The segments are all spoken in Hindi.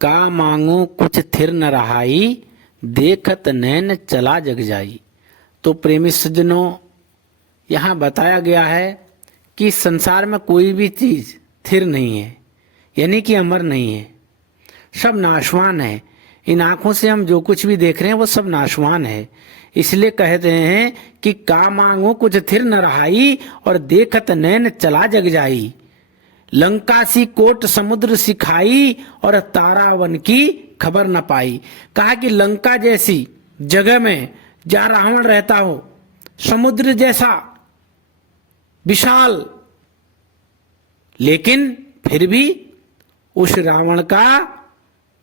का मांगो कुछ थिर न रहाई, देखत नैन चला जग जाई। तो प्रेमी सज्जनों, यहाँ बताया गया है कि संसार में कोई भी चीज स्थिर नहीं है, यानी कि अमर नहीं है, सब नाशवान है। इन आंखों से हम जो कुछ भी देख रहे हैं वो सब नाशवान है। इसलिए कहते हैं कि का मांगो कुछ थिर न रहाई, और देखत नैन चला जग जाई। लंका सी कोट समुद्र सिखाई, और तारावन की खबर न पाई। कहा कि लंका जैसी जगह में जहां रावण रहता हो, समुद्र जैसा विशाल, लेकिन फिर भी उस रावण का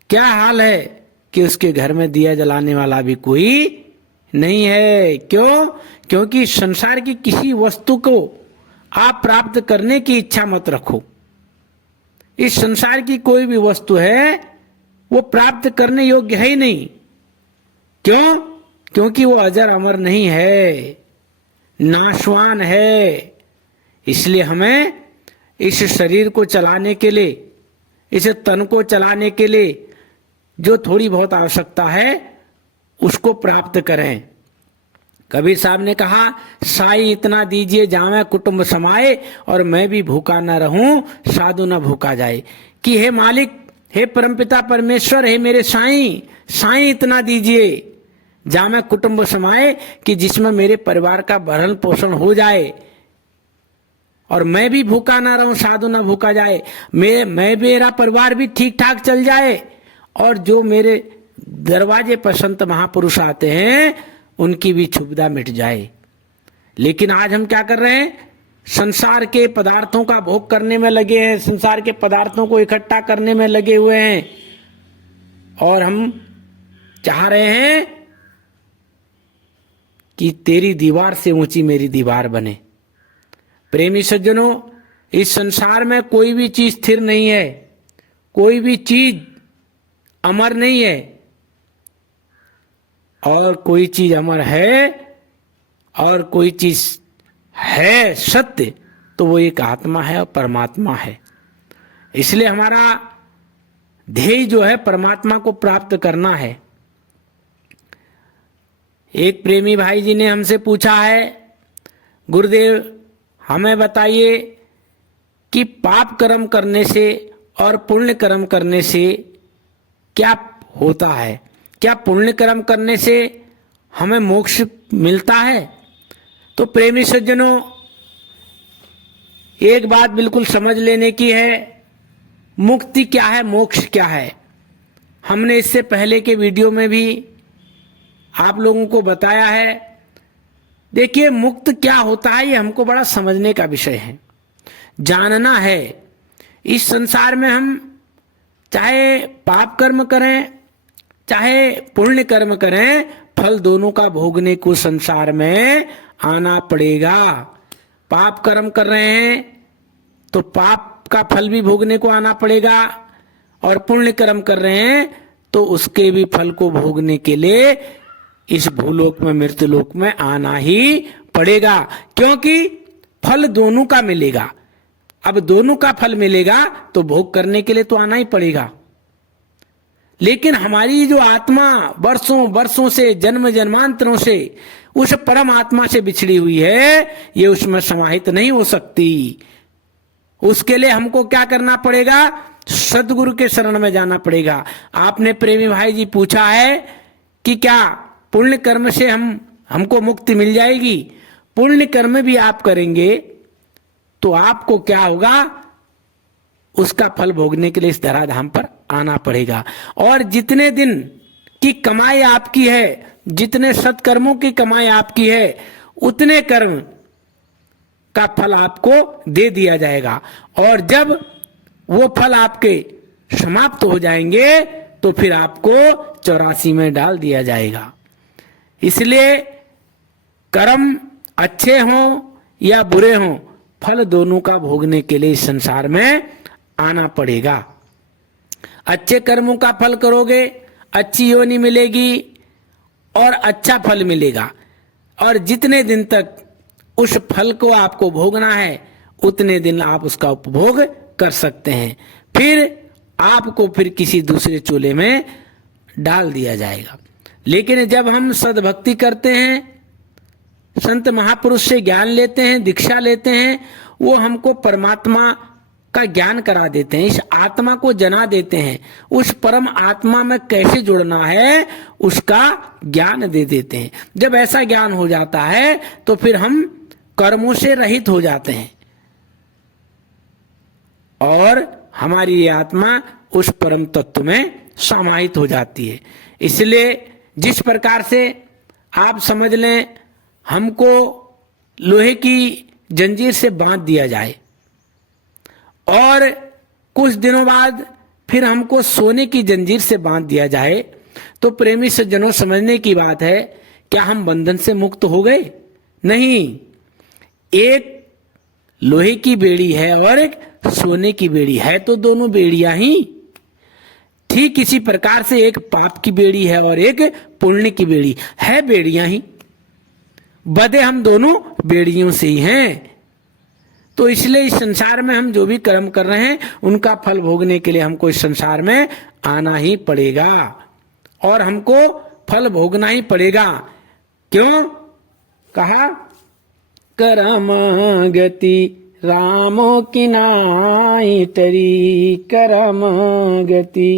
क्या हाल है कि उसके घर में दिया जलाने वाला भी कोई नहीं है। क्यों? क्योंकि संसार की किसी वस्तु को आप प्राप्त करने की इच्छा मत रखो। इस संसार की कोई भी वस्तु है वो प्राप्त करने योग्य है ही नहीं। क्यों? क्योंकि वो अजर अमर नहीं है, नाशवान है। इसलिए हमें इस शरीर को चलाने के लिए, इस तन को चलाने के लिए जो थोड़ी बहुत आवश्यकता है उसको प्राप्त करें। कबीर साहब ने कहा, साईं इतना दीजिए जावे कुटुंब समाए, और मैं भी भूखा न रहूं साधु न भूखा जाए। कि हे मालिक, हे परमपिता परमेश्वर, हे मेरे साईं, साईं इतना दीजिए जावे कुटुंब समाए, कि जिसमें मेरे परिवार का भरण पोषण हो जाए, और मैं भी भूखा ना रहूं साधु ना भूखा जाए। मेरा परिवार भी ठीक ठाक चल जाए, और जो मेरे दरवाजे पर संत महापुरुष आते हैं उनकी भी क्षुब्धा मिट जाए। लेकिन आज हम क्या कर रहे हैं? संसार के पदार्थों का भोग करने में लगे हैं, संसार के पदार्थों को इकट्ठा करने में लगे हुए हैं, और हम चाह रहे हैं कि तेरी दीवार से ऊंची मेरी दीवार बने। प्रेमी सज्जनों, इस संसार में कोई भी चीज स्थिर नहीं है, कोई भी चीज अमर नहीं है, और कोई चीज अमर है और कोई चीज है सत्य, तो वो एक आत्मा है और परमात्मा है। इसलिए हमारा ध्येय जो है परमात्मा को प्राप्त करना है। एक प्रेमी भाई जी ने हमसे पूछा है, गुरुदेव हमें बताइए कि पाप कर्म करने से और पुण्य कर्म करने से क्या होता है? क्या पुण्य कर्म करने से हमें मोक्ष मिलता है? तो प्रेमी सज्जनों, एक बात बिल्कुल समझ लेने की है, मुक्ति क्या है, मोक्ष क्या है। हमने इससे पहले के वीडियो में भी आप लोगों को बताया है। देखिए, मुक्त क्या होता है ये हमको बड़ा समझने का विषय है, जानना है। इस संसार में हम चाहे पाप कर्म करें चाहे पुण्य कर्म करें, फल दोनों का भोगने को संसार में आना पड़ेगा। पाप कर्म कर रहे हैं तो पाप का फल भी भोगने को आना पड़ेगा, और पुण्य कर्म कर रहे हैं तो उसके भी फल को भोगने के लिए इस भूलोक में, मृत्युलोक में आना ही पड़ेगा। क्योंकि फल दोनों का मिलेगा। अब दोनों का फल मिलेगा तो भोग करने के लिए तो आना ही पड़ेगा। लेकिन हमारी जो आत्मा वर्षों वर्षों से, जन्म जन्मांतरों से उस परम आत्मा से बिछड़ी हुई है, ये उसमें समाहित नहीं हो सकती। उसके लिए हमको क्या करना पड़ेगा? सदगुरु के शरण में जाना पड़ेगा। आपने प्रेमी भाई जी पूछा है कि क्या पुण्य कर्म से हमको मुक्ति मिल जाएगी? पुण्य कर्म भी आप करेंगे तो आपको क्या होगा? उसका फल भोगने के लिए इस धराधाम पर आना पड़ेगा। और जितने दिन की कमाई आपकी है, जितने सत्कर्मों की कमाई आपकी है, उतने कर्म का फल आपको दे दिया जाएगा। और जब वो फल आपके समाप्त हो जाएंगे तो फिर आपको 84 में डाल दिया जाएगा। इसलिए कर्म अच्छे हों या बुरे हों, फल दोनों का भोगने के लिए इस संसार में आना पड़ेगा। अच्छे कर्मों का फल करोगे, अच्छी योनि मिलेगी और अच्छा फल मिलेगा। और जितने दिन तक उस फल को आपको भोगना है, उतने दिन आप उसका उपभोग कर सकते हैं। फिर आपको फिर किसी दूसरे चोले में डाल दिया जाएगा। लेकिन जब हम सद्भक्ति करते हैं, संत महापुरुष से ज्ञान लेते हैं, दीक्षा लेते हैं, वो हमको परमात्मा का ज्ञान करा देते हैं, इस आत्मा को जना देते हैं, उस परम आत्मा में कैसे जुड़ना है उसका ज्ञान दे देते हैं। जब ऐसा ज्ञान हो जाता है तो फिर हम कर्मों से रहित हो जाते हैं और हमारी ये आत्मा उस परम तत्व में समाहित हो जाती है। इसलिए जिस प्रकार से आप समझ लें, हमको लोहे की जंजीर से बांध दिया जाए और कुछ दिनों बाद फिर हमको सोने की जंजीर से बांध दिया जाए, तो प्रेमी सज्जनों समझने की बात है, क्या हम बंधन से मुक्त हो गए? नहीं। एक लोहे की बेड़ी है और एक सोने की बेड़ी है, तो दोनों बेड़ियां ही। ठीक इसी प्रकार से एक पाप की बेड़ी है और एक पुण्य की बेड़ी है, बेड़ियां ही। बधे हम दोनों बेड़ियों से ही हैं। तो इसलिए इस संसार में हम जो भी कर्म कर रहे हैं उनका फल भोगने के लिए हमको इस संसार में आना ही पड़ेगा और हमको फल भोगना ही पड़ेगा। क्यों कहा? करम गति रामो की नाई टरी, करम गति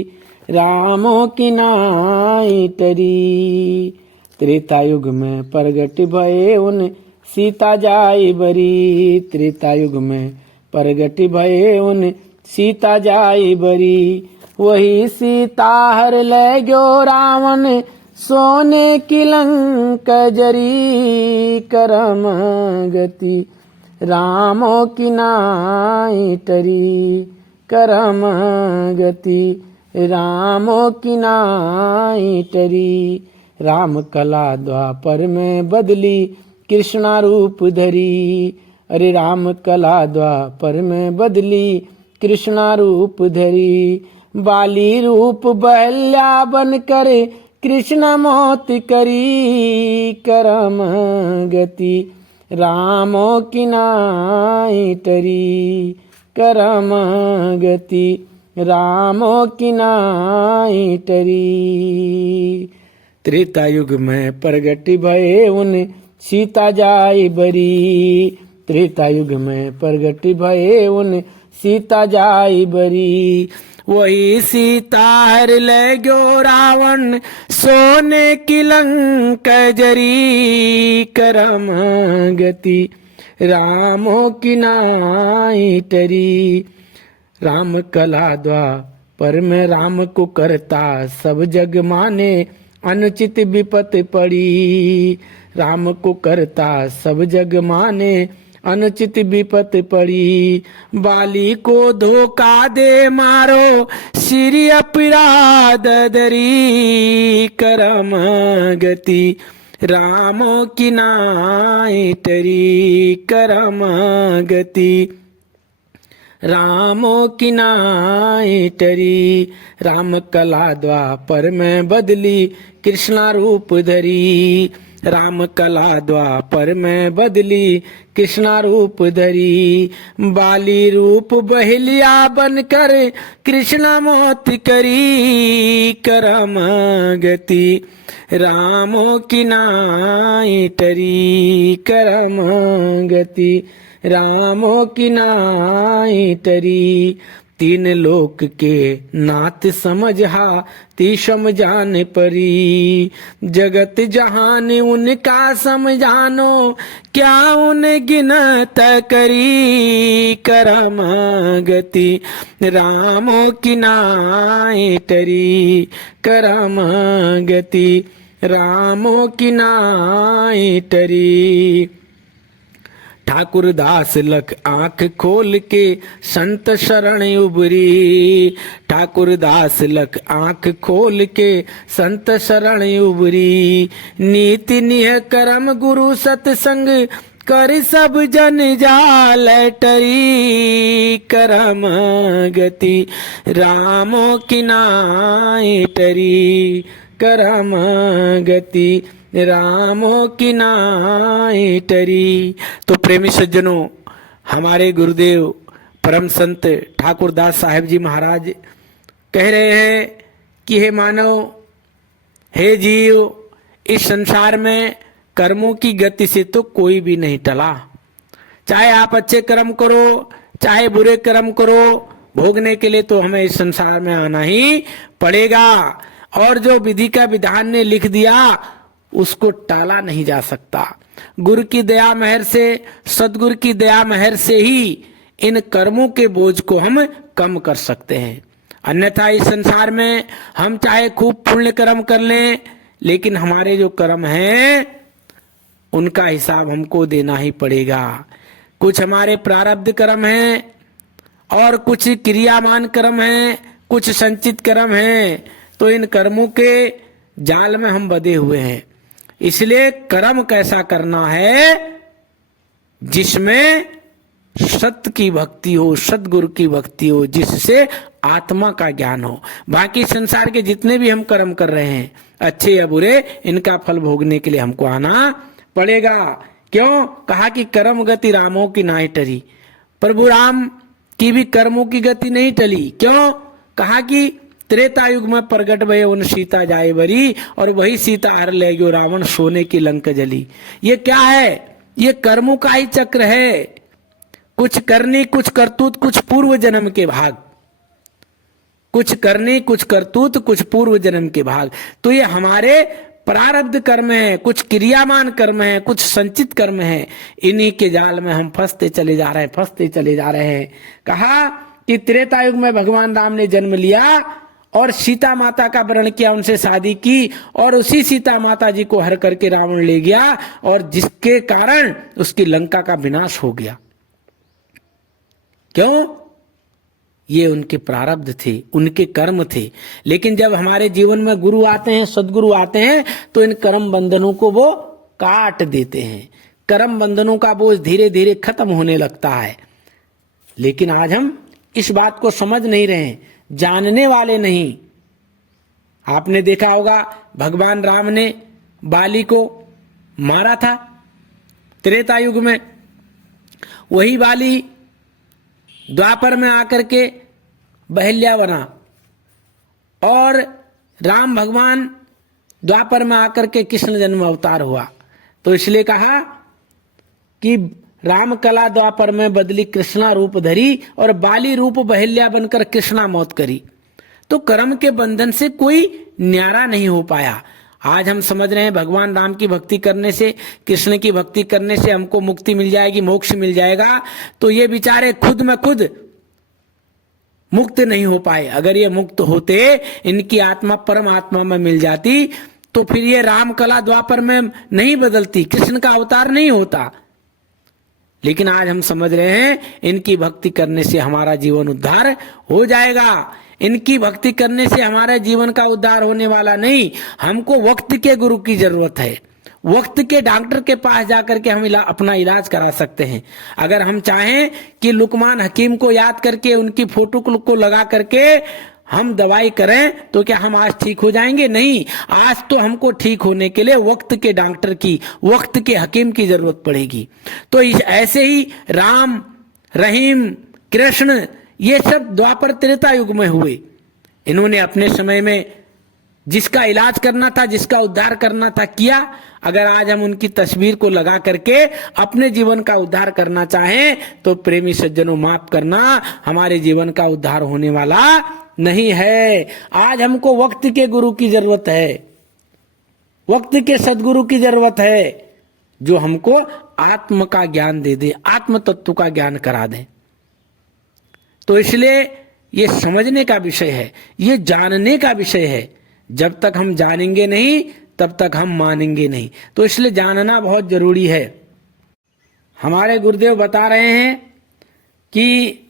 रामो की नाई टरी। त्रेता युग में प्रगट भये उन सीता जाई बरी, त्रेता युग में प्रगट भये उन सीता जाई बरी। वही सीता हर ले गयो रावण सोने की लंक जरी, करम गति रामो की नाई टरी, करम गति रामो की नाई टरी। राम कला द्वापर में बदली कृष्णा रूप धरी, अरे राम कला द्वापर में बदली कृष्णा रूप धरी। बाली रूप बहल्या बनकर कृष्ण मौत करी, करम गति रामो की नाई टरी, करम गति रामो की नाई टरी। त्रेता युग में प्रगट भये उन सीता जाई बरी, त्रेता युग में प्रगट भये उन सीता जाई बरी। वही सीता हर ले गयो रावण सोने की लंक जरी, करम गति रामो की नाई टरी। राम कला द्वापर में राम को करता सब जग माने, अनुचित विपत पड़ी, राम को करता सब जग माने, अनुचित विपत पड़ी। बाली को धोखा दे मारो श्री अपराध दरी, करम गति रामो की नाई टरी, करम गति रामो की नाई टरी। राम कला द्वापर में बदली कृष्णा रूप धरी, राम कला द्वापर में बदली कृष्णा रूप धरी। बाली रूप बहलिया बनकर कृष्ण मौत करी, करम गति रामो की नाई टरी, करम गति रामो की नाई टरी। तीन लोक के नाथ समझा ती समझान परी, जगत जहान उनका समझानो क्या उन गिनत करी, करम गति रामो की नाई टरी, करम गति रामो की नाई टरी। ठाकुर दास लख आंख खोल के संत शरण उबरी, ठाकुर दास लख आंख खोल के संत शरण उबरी। नीति निह कर्म गुरु सतसंग कर सब जन जाल टरी, करम गति रामो की नाई टरी, करम गति रामो की नाई टरी। तो प्रेमी सज्जनों, हमारे गुरुदेव परम संत ठाकुरदास साहेब जी महाराज कह रहे हैं कि हे मानव, हे जीव, इस संसार में कर्मों की गति से तो कोई भी नहीं टला। चाहे आप अच्छे कर्म करो, चाहे बुरे कर्म करो, भोगने के लिए तो हमें इस संसार में आना ही पड़ेगा। और जो विधि का विधान ने लिख दिया उसको टाला नहीं जा सकता। गुरु की दया मेहर से, सदगुरु की दया मेहर से ही इन कर्मों के बोझ को हम कम कर सकते हैं। अन्यथा इस संसार में हम चाहे खूब पुण्य कर्म कर लें, लेकिन हमारे जो कर्म हैं उनका हिसाब हमको देना ही पड़ेगा। कुछ हमारे प्रारब्ध कर्म हैं और कुछ क्रियामान कर्म हैं, कुछ संचित कर्म हैं। तो इन कर्मों के जाल में हम बंधे हुए हैं। इसलिए कर्म कैसा करना है जिसमें सत्य की भक्ति हो, सद्गुरु की भक्ति हो, जिससे आत्मा का ज्ञान हो। बाकी संसार के जितने भी हम कर्म कर रहे हैं, अच्छे या बुरे, इनका फल भोगने के लिए हमको आना पड़ेगा। क्यों? कहा कि कर्म गति रामों की नाई टरी। प्रभु राम की भी कर्मों की गति नहीं टली। क्यों? कहा कि त्रेता युग में प्रगट भय उन सीता जाए बरी, और वही सीता हर ले गयो रावण सोने की लंक जली। ये क्या है? ये कर्मों का ही चक्र है। कुछ करनी, कुछ करतूत, कुछ पूर्व जन्म के भाग। कुछ करनी, कुछ करतूत, कुछ पूर्व जन्म के भाग। तो ये हमारे प्रारब्ध कर्म है, कुछ क्रियामान कर्म है, कुछ संचित कर्म है। इन्हीं के जाल में हम फंसते चले जा रहे हैं, फंसते चले जा रहे हैं। कहा कि त्रेता युग में भगवान राम ने जन्म लिया और सीता माता का वरण किया, उनसे शादी की, और उसी सीता माता जी को हर करके रावण ले गया, और जिसके कारण उसकी लंका का विनाश हो गया। क्यों? ये उनके प्रारब्ध थे, उनके कर्म थे। लेकिन जब हमारे जीवन में गुरु आते हैं, सदगुरु आते हैं, तो इन कर्म बंधनों को वो काट देते हैं। कर्म बंधनों का बोझ धीरे धीरे खत्म होने लगता है। लेकिन आज हम इस बात को समझ नहीं रहे हैं, जानने वाले नहीं। आपने देखा होगा भगवान राम ने बाली को मारा था त्रेता युग में। वही बाली द्वापर में आकर के बहल्या बना, और राम भगवान द्वापर में आकर के कृष्ण जन्म अवतार हुआ। तो इसलिए कहा कि राम कला द्वापर में बदली कृष्णा रूप धरी, और बाली रूप बहल्या बनकर कृष्णा मौत करी। तो कर्म के बंधन से कोई न्यारा नहीं हो पाया। आज हम समझ रहे हैं भगवान राम की भक्ति करने से, कृष्ण की भक्ति करने से हमको मुक्ति मिल जाएगी, मोक्ष मिल जाएगा। तो ये बेचारे खुद में खुद मुक्त नहीं हो पाए। अगर ये मुक्त होते, इनकी आत्मा परमात्मा में मिल जाती, तो फिर ये राम कला द्वापर में नहीं बदलती, कृष्ण का अवतार नहीं होता। लेकिन आज हम समझ रहे हैं इनकी भक्ति करने से हमारा जीवन उद्धार हो जाएगा। इनकी भक्ति करने से हमारे जीवन का उद्धार होने वाला नहीं। हमको वक्त के गुरु की जरूरत है। वक्त के डॉक्टर के पास जाकर के हम अपना इलाज करा सकते हैं। अगर हम चाहें कि लुकमान हकीम को याद करके उनकी फोटो को लगा करके हम दवाई करें, तो क्या हम आज ठीक हो जाएंगे? नहीं। आज तो हमको ठीक होने के लिए वक्त के डॉक्टर की, वक्त के हकीम की जरूरत पड़ेगी। तो ऐसे ही राम, रहीम, कृष्ण, ये सब द्वापर त्रेता युग में हुए। इन्होंने अपने समय में जिसका इलाज करना था, जिसका उद्धार करना था, किया। अगर आज हम उनकी तस्वीर को लगा करके अपने जीवन का उद्धार करना चाहें, तो प्रेमी सज्जनों माफ करना, हमारे जीवन का उद्धार होने वाला नहीं है। आज हमको वक्त के गुरु की जरूरत है, वक्त के सदगुरु की जरूरत है, जो हमको आत्म का ज्ञान दे दे, आत्म तत्व का ज्ञान करा दे। तो इसलिए ये समझने का विषय है, ये जानने का विषय है। जब तक हम जानेंगे नहीं, तब तक हम मानेंगे नहीं। तो इसलिए जानना बहुत जरूरी है। हमारे गुरुदेव बता रहे हैं कि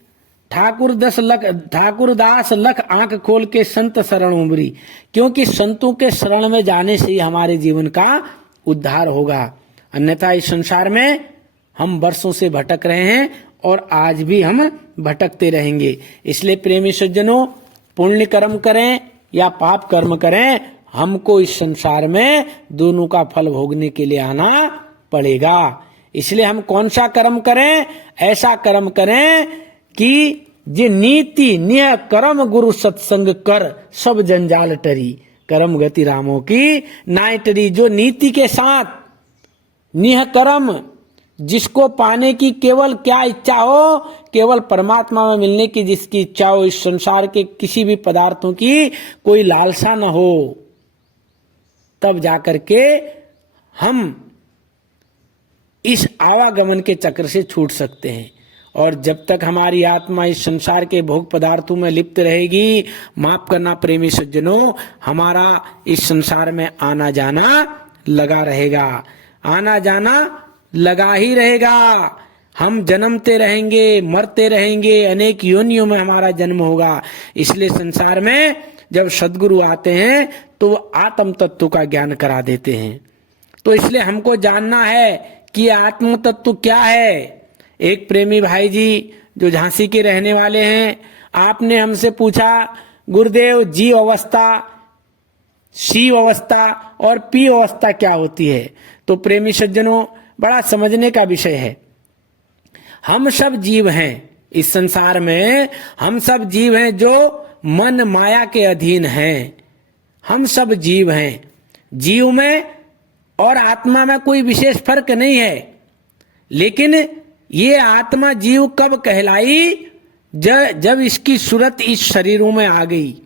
ठाकुर दास लख आंख खोल के संत शरण उमरी, क्योंकि संतों के शरण में जाने से ही हमारे जीवन का उद्धार होगा। अन्यथा इस संसार में हम वर्षों से भटक रहे हैं और आज भी हम भटकते रहेंगे। इसलिए प्रेमी सज्जनों, पुण्य कर्म करें या पाप कर्म करें, हमको इस संसार में दोनों का फल भोगने के लिए आना पड़ेगा। इसलिए हम कौन सा कर्म करें? ऐसा कर्म करें कि जे नीति निह कर्म गुरु सत्संग कर, सब जंजाल टरी, कर्म गति रामों की नाय टरी। जो नीति के साथ निह कर्म, जिसको पाने की केवल क्या इच्छा हो, केवल परमात्मा में मिलने की जिसकी इच्छा हो, इस संसार के किसी भी पदार्थों की कोई लालसा न हो, तब जाकर के हम इस आवागमन के चक्र से छूट सकते हैं। और जब तक हमारी आत्मा इस संसार के भोग पदार्थों में लिप्त रहेगी, माफ करना प्रेमी सज्जनों, हमारा इस संसार में आना जाना लगा रहेगा, आना जाना लगा ही रहेगा। हम जन्मते रहेंगे, मरते रहेंगे, अनेक योनियों में हमारा जन्म होगा। इसलिए संसार में जब सद्गुरु आते हैं तो वो आत्म तत्व का ज्ञान करा देते हैं। तो इसलिए हमको जानना है कि आत्म तत्व क्या है। एक प्रेमी भाई जी जो झांसी के रहने वाले हैं, आपने हमसे पूछा गुरुदेव जीव अवस्था, शिव अवस्था और पी अवस्था क्या होती है। तो प्रेमी सज्जनों, बड़ा समझने का विषय है। हम सब जीव हैं इस संसार में, हम सब जीव हैं जो मन माया के अधीन हैं। हम सब जीव हैं। जीव में और आत्मा में कोई विशेष फर्क नहीं है। लेकिन ये आत्मा जीव कब कहलाई, जब इसकी सूरत इस शरीरों में आ गई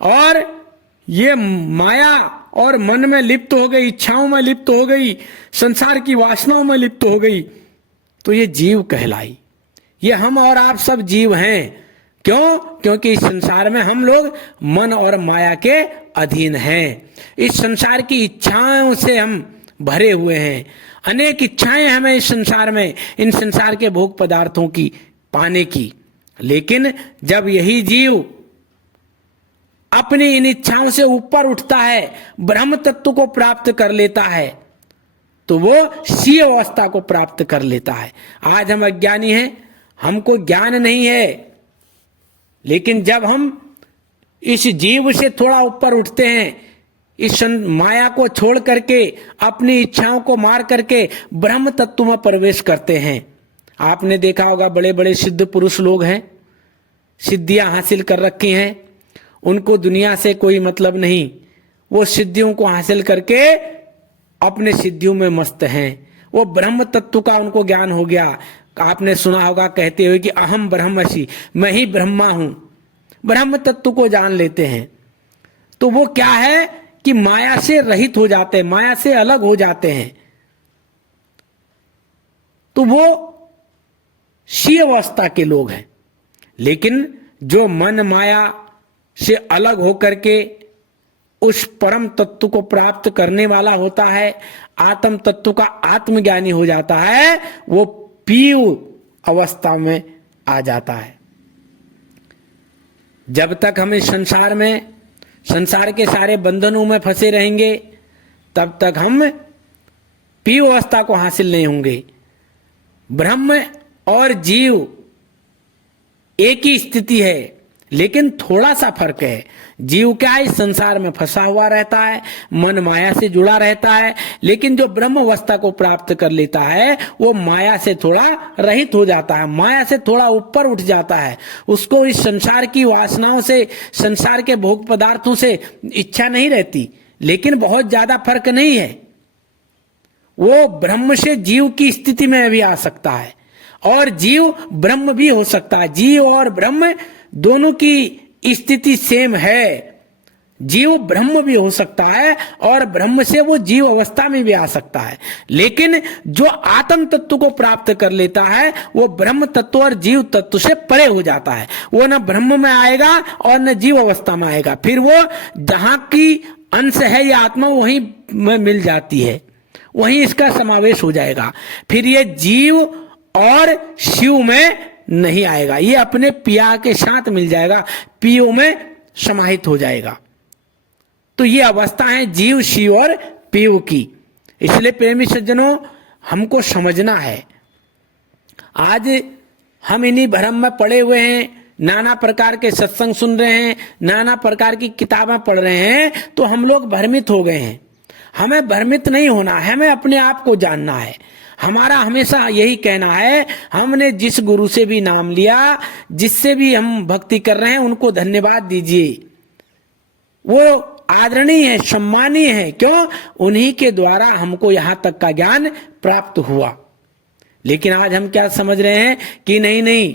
और ये माया और मन में लिप्त हो गई, इच्छाओं में लिप्त हो गई, संसार की वासनाओं में लिप्त हो गई, तो ये जीव कहलाई। ये हम और आप सब जीव हैं। क्यों? क्योंकि इस संसार में हम लोग मन और माया के अधीन हैं। इस संसार की इच्छाओं से हम भरे हुए हैं। अनेक इच्छाएं हमें इस संसार में, इन संसार के भोग पदार्थों की पाने की। लेकिन जब यही जीव अपनी इन इच्छाओं से ऊपर उठता है, ब्रह्म तत्व को प्राप्त कर लेता है, तो वो शिव अवस्था को प्राप्त कर लेता है। आज हम अज्ञानी हैं, हमको ज्ञान नहीं है। लेकिन जब हम इस जीव से थोड़ा ऊपर उठते हैं, इस माया को छोड़ करके, अपनी इच्छाओं को मार करके ब्रह्म तत्व में प्रवेश करते हैं। आपने देखा होगा बड़े बड़े सिद्ध पुरुष लोग हैं, सिद्धियां हासिल कर रखी हैं, उनको दुनिया से कोई मतलब नहीं। वो सिद्धियों को हासिल करके अपने सिद्धियों में मस्त हैं। वो ब्रह्म तत्व का उनको ज्ञान हो गया। आपने सुना होगा कहते हुए कि अहम ब्रह्मसि, मैं ही ब्रह्मा हूं। ब्रह्म तत्व को जान लेते हैं। तो वो क्या है कि माया से रहित हो जाते हैं, माया से अलग हो जाते हैं। तो वो शिव अवस्था के लोग हैं। लेकिन जो मन माया से अलग होकर के उस परम तत्व को प्राप्त करने वाला होता है, आत्म तत्व का आत्मज्ञानी हो जाता है, वो पीयू अवस्था में आ जाता है। जब तक हम इस संसार में, संसार के सारे बंधनों में फंसे रहेंगे, तब तक हम पीयू अवस्था को हासिल नहीं होंगे। ब्रह्म और जीव एक ही स्थिति है, लेकिन थोड़ा सा फर्क है। जीव क्या है, इस संसार में फंसा हुआ रहता है, मन माया से जुड़ा रहता है। लेकिन जो ब्रह्म अवस्था को प्राप्त कर लेता है, वो माया से थोड़ा रहित हो जाता है, माया से थोड़ा ऊपर उठ जाता है। उसको इस संसार की वासनाओं से, संसार के भोग पदार्थों से इच्छा नहीं रहती। लेकिन बहुत ज्यादा फर्क नहीं है। वो ब्रह्म से जीव की स्थिति में भी आ सकता है और जीव ब्रह्म भी हो सकता है। जीव और ब्रह्म दोनों की स्थिति सेम है। जीव ब्रह्म भी हो सकता है और ब्रह्म से वो जीव अवस्था में भी आ सकता है। लेकिन जो आत्म तत्व को प्राप्त कर लेता है, वो ब्रह्म तत्व और जीव तत्व से परे हो जाता है। वो न ब्रह्म में आएगा और न जीव अवस्था में आएगा। फिर वो जहां की अंश है या आत्मा, वहीं में मिल जाती है, वहीं इसका समावेश हो जाएगा। फिर ये जीव और शिव में नहीं आएगा, ये अपने पिया के साथ मिल जाएगा, पियो में समाहित हो जाएगा। तो ये अवस्था है जीव, शिव और पियो की। इसलिए प्रेमी सज्जनों, हमको समझना है। आज हम इन्हीं भ्रम में पड़े हुए हैं, नाना प्रकार के सत्संग सुन रहे हैं, नाना प्रकार की किताबें पढ़ रहे हैं, तो हम लोग भ्रमित हो गए हैं। हमें भ्रमित नहीं होना है, हमें अपने आप को जानना है। हमारा हमेशा यही कहना है, हमने जिस गुरु से भी नाम लिया, जिससे भी हम भक्ति कर रहे हैं, उनको धन्यवाद दीजिए। वो आदरणीय है, सम्मानीय है। क्यों? उन्हीं के द्वारा हमको यहां तक का ज्ञान प्राप्त हुआ। लेकिन आज हम क्या समझ रहे हैं कि नहीं नहीं,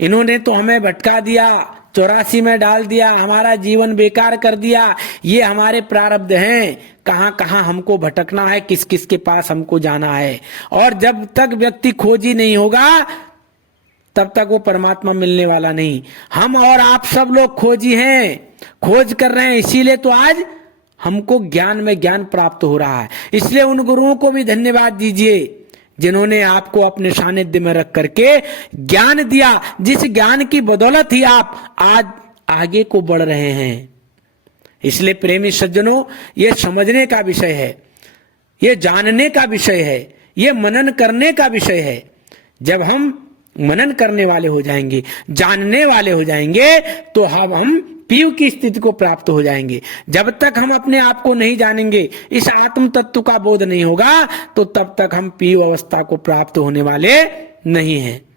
इन्होंने तो हमें भटका दिया, 84 में डाल दिया, हमारा जीवन बेकार कर दिया, ये हमारे प्रारब्ध हैं, कहां कहां हमको भटकना है, किस किस के पास हमको जाना है। और जब तक व्यक्ति खोजी नहीं होगा तब तक वो परमात्मा मिलने वाला नहीं। हम और आप सब लोग खोजी हैं, खोज कर रहे हैं, इसीलिए तो आज हमको ज्ञान में ज्ञान प्राप्त हो रहा है। इसलिए उन गुरुओं को भी धन्यवाद दीजिए जिन्होंने आपको अपने सानिध्य में रख करके ज्ञान दिया, जिस ज्ञान की बदौलत ही आप आज आगे को बढ़ रहे हैं। इसलिए प्रेमी सज्जनों, ये समझने का विषय है, ये जानने का विषय है, ये मनन करने का विषय है। जब हम मनन करने वाले हो जाएंगे, जानने वाले हो जाएंगे, तो हम पीयू की स्थिति को प्राप्त हो जाएंगे। जब तक हम अपने आप को नहीं जानेंगे, इस आत्म तत्व का बोध नहीं होगा, तो तब तक हम पीयू अवस्था को प्राप्त होने वाले नहीं हैं।